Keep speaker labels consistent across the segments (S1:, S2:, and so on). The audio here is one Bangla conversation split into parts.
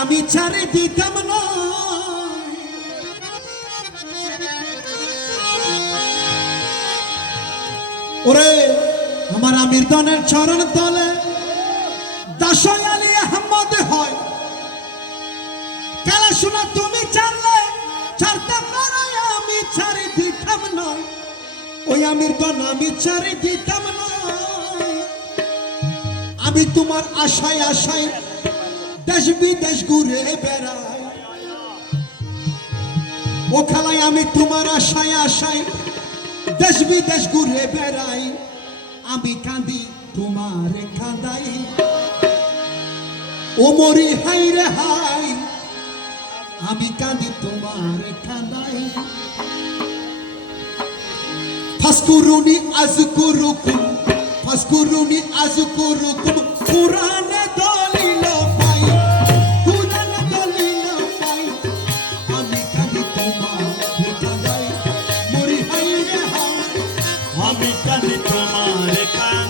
S1: আমি ছাড়ে দিতাম না। ওরে, আমার আমির চরণ তলে আহমদ হয়। খেলা শোনা তুমি চাললে ছাড়তাম না আমি দিতাম নয় ওই আমির দন আমি ছাড়ে দিতাম নয় আমি তোমার আশায় আশায় দেশ বিদেশ ঘুরে বেড়াই। ও খেলায় আমি তোমার আশায় আশায় দেশ বিদেশ ঘুরে বেড়াই। আমি কাঁদি, তোমার কাঁদাই। ও মরি হাই রে হাই আমি কাঁদি, তোমার কাঁদাই। ফাসকুরুনি আজকুরুকুম ফাসকুরুনি আজকুরুকুম, কুরআনে কাঁদি তোমার
S2: কান্দাই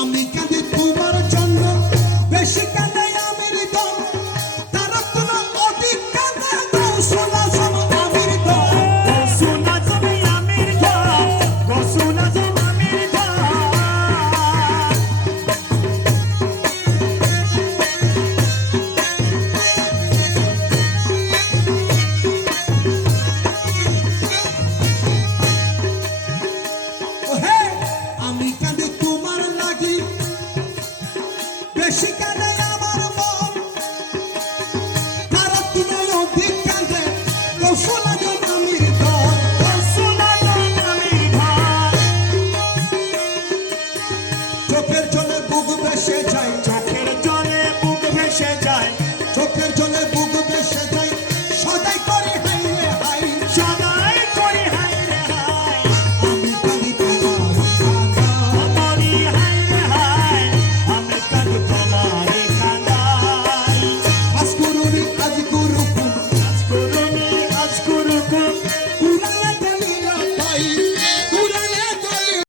S1: আমি কাঁদি তোমার জন্য বেশি shine to